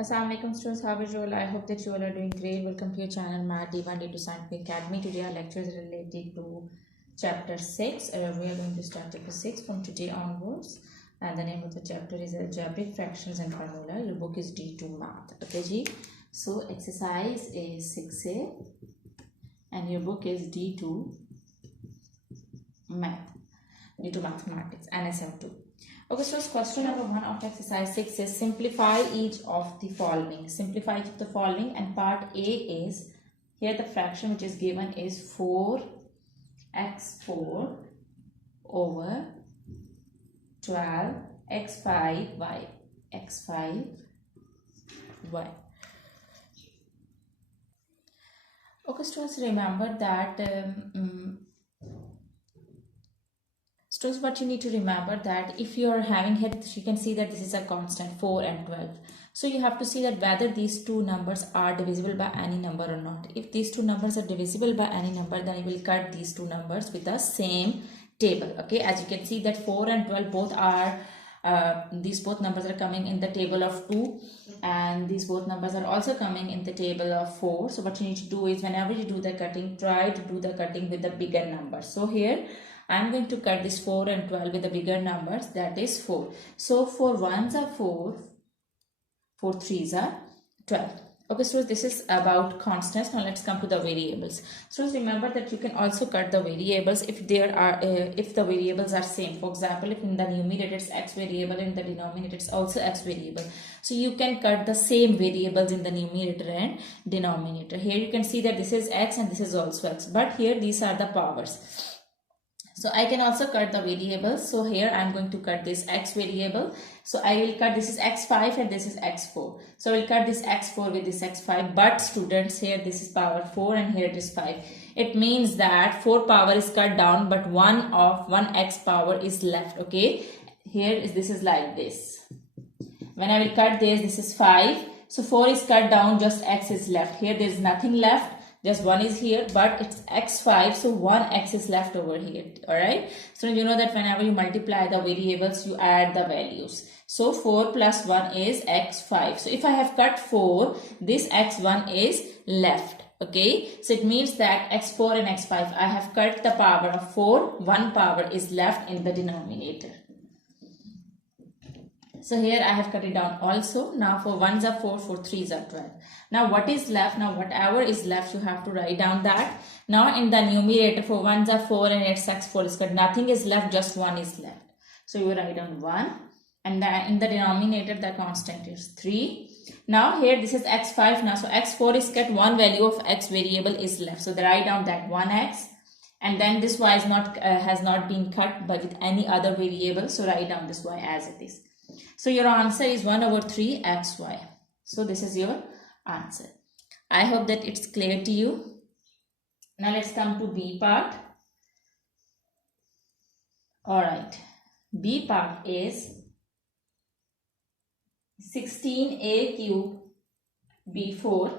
Assalamualaikum students, how is you all? I hope that you all are doing great. Welcome to your channel Math D1 D2 Scientific Academy. Today our lecture is related to chapter 6. We are going to start chapter 6 from today onwards. And the name of the chapter is Algebraic Fractions and Formula. Your book is D2 Math. Okay, ji? So exercise is 6A and your book is D2 Math. D2 Mathematics, NSM2. Okay, so question number 1 of exercise 6 is simplify each of the following. Simplify each of the following, and part A is, here the fraction which is given is 4x4 over 12x5y. x5y. Okay, students, remember that students, what you need to remember that if you are having here, you can see that this is a constant 4 and 12. So you have to see that whether these two numbers are divisible by any number or not. If these two numbers are divisible by any number, then you will cut these two numbers with the same table. Okay, as you can see that 4 and 12 both are these both numbers are coming in the table of 2, and these both numbers are also coming in the table of 4. So what you need to do is, whenever you do the cutting, try to do the cutting with the bigger number. So here I'm going to cut this 4 and 12 with the bigger numbers, that is 4. So 4 1s are 4, 4 3s are 12. Okay, so this is about constants. Now let's come to the variables. So remember that you can also cut the variables if there are if the variables are same. For example, if in the numerator it's x variable, in the denominator it's also x variable. So you can cut the same variables in the numerator and denominator. Here you can see that this is x and this is also x, but here these are the powers. So I can also cut the variables. So here I am going to cut this x variable. So I will cut, this is x5 and this is x4. So I will cut this x4 with this x5. But students, here this is power 4 and here it is 5. It means that 4 power is cut down, but 1 x power is left. Okay, here is, this is like this. When I will cut this is 5. So 4 is cut down, just x is left. Here there is nothing left. Just 1 is here, but it's x5, so 1x is left over here. Alright, so you know that whenever you multiply the variables, you add the values. So 4 plus 1 is x5. So if I have cut 4, this x1 is left. Okay, so it means that x4 and x5, I have cut the power of 4, 1 power is left in the denominator. So here I have cut it down also. Now for 1s are 4, for 3s are 12. Now what is left? Now whatever is left, you have to write down that. Now in the numerator, for 1s are 4 and its x4 is cut. Nothing is left, just 1 is left. So you write down 1. And then in the denominator, the constant is 3. Now here this is x5 now. So x4 is cut, one value of x variable is left. So they write down that 1x. And then this y is not has not been cut but with any other variable. So write down this y as it is. So your answer is 1 over 3 xy. So this is your answer. I hope that it's clear to you. Now let's come to B part. Alright. B part is 16a cube B4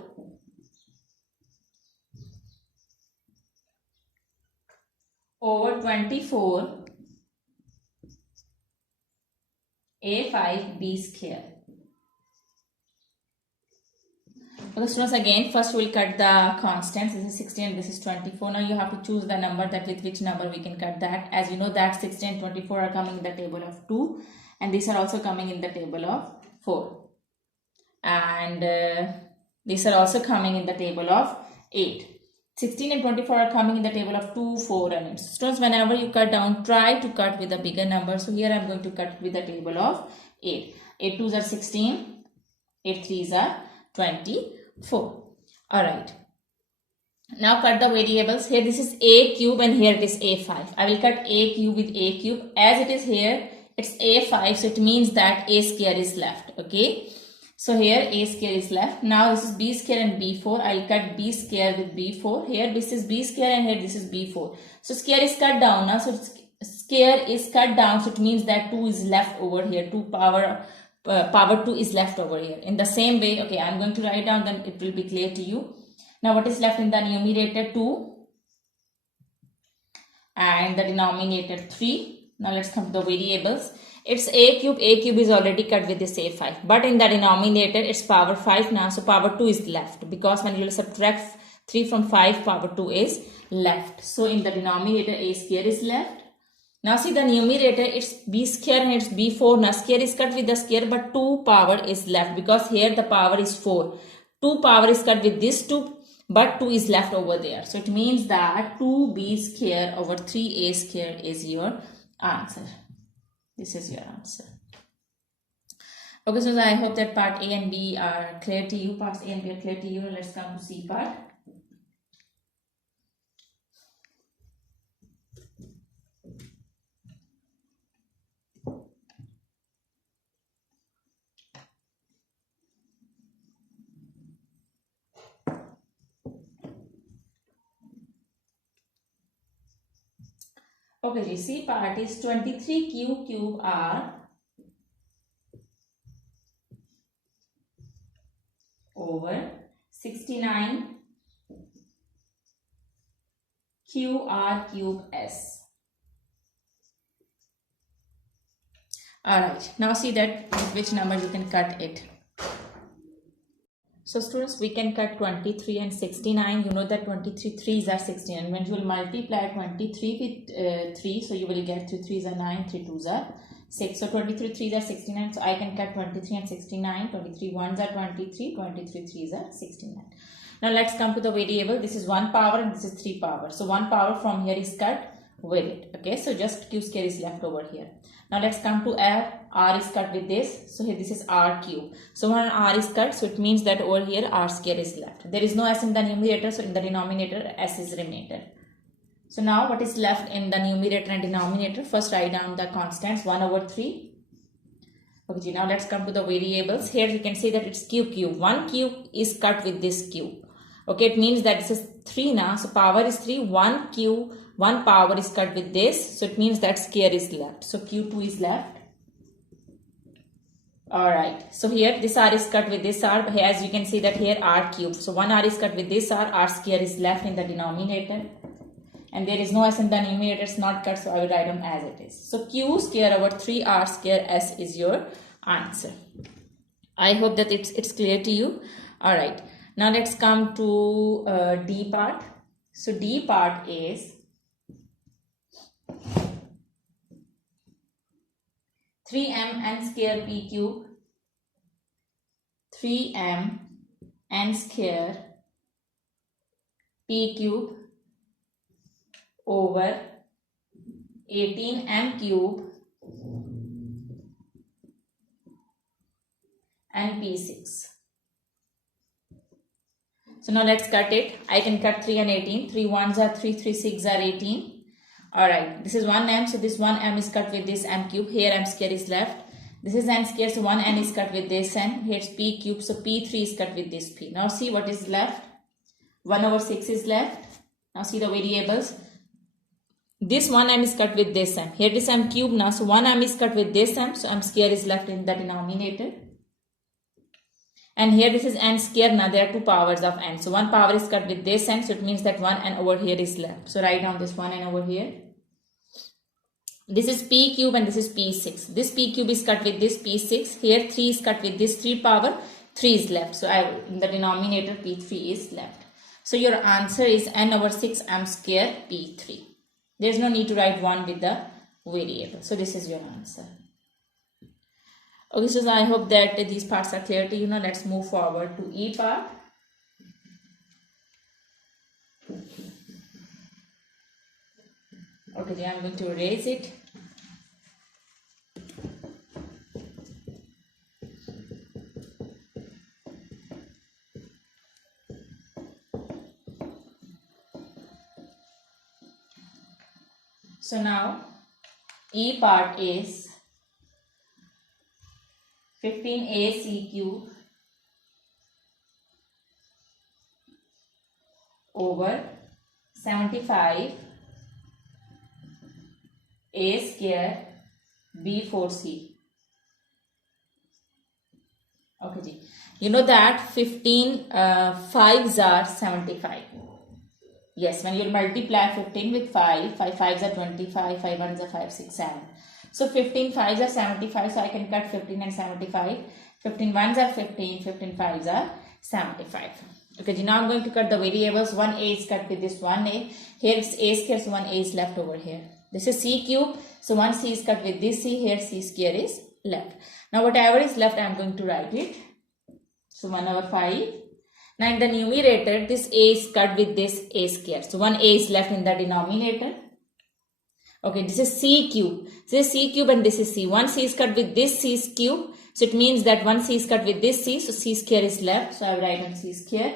over 24 a5 b square. Okay, students, again first we'll cut the constants. This is 16 and this is 24. Now you have to choose the number, that with which number we can cut that. As you know that 16 and 24 are coming in the table of 2 and these are also coming in the table of 4. And these are also coming in the table of 8. 16 and 24 are coming in the table of 2, 4 and 8. Students, whenever you cut down, try to cut with a bigger number. So here I am going to cut with the table of 8. 8 2s are 16, 8 3s are 24. Alright. Now cut the variables. Here this is a cube and here it is a5. I will cut a cube with a cube. As it is here, it's a5, so it means that a square is left. Okay. So here a square is left. Now this is b square and b4. I'll cut b square with b4. Here this is b square and here this is b4. So square is cut down now. So square is cut down. So it means that 2 is left over here. 2 power 2 is left over here. In the same way, okay, I'm going to write down, then it will be clear to you. Now what is left in the numerator? 2 and the denominator 3. Now let's come to the variables. It's a cube. A cube is already cut with this a5. But in the denominator, it's power 5 now. So power 2 is left. Because when you will subtract 3 from 5, power 2 is left. So in the denominator, a square is left. Now see the numerator, it's b square and it's b4. Now square is cut with the square, but 2 power is left. Because here the power is 4. 2 power is cut with this 2. But 2 is left over there. So it means that 2b square over 3a square is your answer. This is your answer. Okay, so I hope that part A and B are clear to you. Parts A and B are clear to you. Let's come to C part. Okay, C part is 23q cube R over 69 QR cube S. Alright, now see that with which number you can cut it. So students, we can cut 23 and 69. You know that 23 3s are 69. When you will multiply 23 with 3, so you will get 3 3s are 9, 3 2s are 6. So 23 3s are 69. So I can cut 23 and 69. 23 1s are 23. 23 3s are 69. Now let's come to the variable. This is 1 power and this is 3 power. So 1 power from here is cut with it. Okay, so just q square is left over here. Now let's come to R. R is cut with this. So here this is R cube. So when R is cut, so it means that over here R square is left. There is no S in the numerator, so in the denominator S is remainder. So now what is left in the numerator and denominator? First write down the constants 1 over 3. Okay, now let's come to the variables. Here you can see that it's cube. 1 cube is cut with this cube. Okay, it means that this is 3 now. So power is 3. 1 cube, 1 power is cut with this. So it means that square is left. So q2 is left. Alright. So here this r is cut with this r. As you can see that here r cube. So 1 r is cut with this r square is left in the denominator. And there is no s in the numerator, it's not cut, so I will write them as it is. So q square over 3r square s is your answer. I hope that it's clear to you. Alright. Now let's come to D part. So D part is 3m n square p cube, 3m n square p cube over 18m cube and p6. So now let's cut it. I can cut 3 and 18. 3 1s are 3, 3 6 are 18. Alright, this is 1m, so this 1m is cut with this m cube. Here m square is left. This is n square, so 1n is cut with this n. Here's p cube, so p3 is cut with this p. Now see what is left. 1 over 6 is left. Now see the variables. This 1m is cut with this m. Here this m cube now, so 1m is cut with this m, so m square is left in the denominator. And here this is n square. Now there are 2 powers of n. So 1 power is cut with this n. So it means that 1 n over here is left. So write down this 1 n over here. This is p cube and this is p6. This p cube is cut with this p6. Here 3 is cut with this 3 power. 3 is left. So in the denominator p3 is left. So your answer is n over 6 m square p3. There is no need to write 1 with the variable. So this is your answer. Okay, so I hope that these parts are clear to you. Now let's move forward to E part. Okay, I'm going to erase it. So now E part is 15ac cube over 75 a square b4c. Okay, you know that 15 5s are 75. Yes, when you multiply 15 with 5, 5 5s are 25, 5 1s are 5, 6, 7. So 15 5s are 75. So I can cut 15 and 75. 15 1s are 15. 15 5s are 75. Okay, now I'm going to cut the variables. 1a is cut with this 1a. Here it's a square, so 1a is left over here. This is c cube. So 1c is cut with this c. Here c square is left. Now whatever is left, I'm going to write it. So 1/5. Now in the numerator, this a is cut with this a square. So 1a is left in the denominator. Okay, this is c cube. This is c cube and this is c. 1c is cut with this c cube. So it means that 1c is cut with this c. So c square is left. So I will write on c square.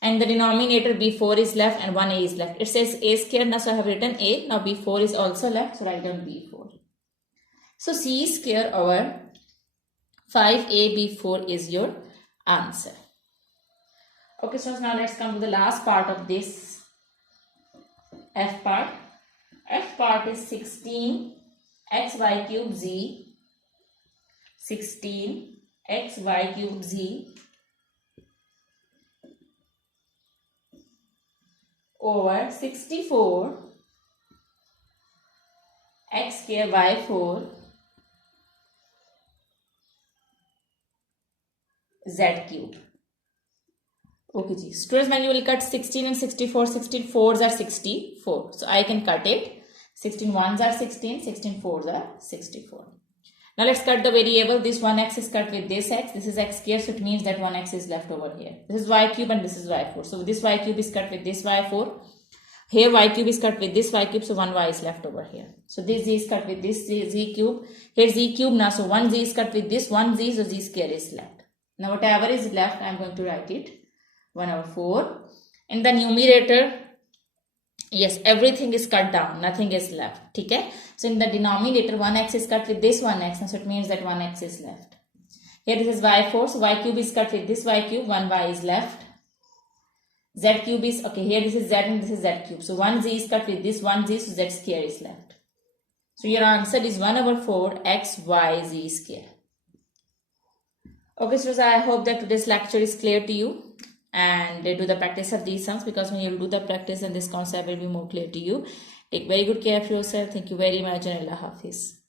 And the denominator b4 is left and 1a is left. It says a square. Now so I have written a. Now b4 is also left. So write down b4. So c square over 5ab4 is your answer. Okay, so now let's come to the last part of this f part. F part is 16 xy cube z. 16 xy cube z over 64 x square y4 z cube. Okay, ji. Students, when you will cut 16 and 64, 16 4s are 64. So I can cut it. 16 1s are 16, 16 4s are 64. Now let's cut the variable. This 1x is cut with this x. This is x square, so it means that 1x is left over here. This is y cube and this is y4. So this y cube is cut with this y4. Here y cube is cut with this y cube, so 1y is left over here. So this z is cut with this z cube. Here z cube now, so 1z is cut with this 1z, so z square is left. Now whatever is left, I am going to write it 1/4. In the numerator, yes, everything is cut down, nothing is left. Okay? So in the denominator, 1x is cut with this 1x, so it means that 1x is left. Here this is y4, so y cube is cut with this y cube, 1y is left. Z cube is, okay, here this is z and this is z cube. So 1z is cut with this 1z, so z square is left. So your answer is 1/4 x y z square. Okay, so I hope that today's lecture is clear to you. And do the practice of these sums, because when you do the practice, then this concept will be more clear to you. Take very good care of yourself. Thank you very much and Allah Hafiz.